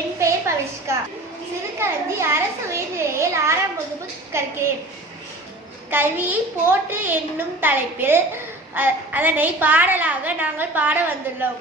என் பெயர் பவிஷ்கா. சிறுகளஞ்சி அரசு உயர்நிலையில் 6ஆம் வகுப்பு கற்கிறேன். கல்வியை போற்று என்னும் தலைப்பில் அதனை பாடலாக நாங்கள் பாட வந்துள்ளோம்.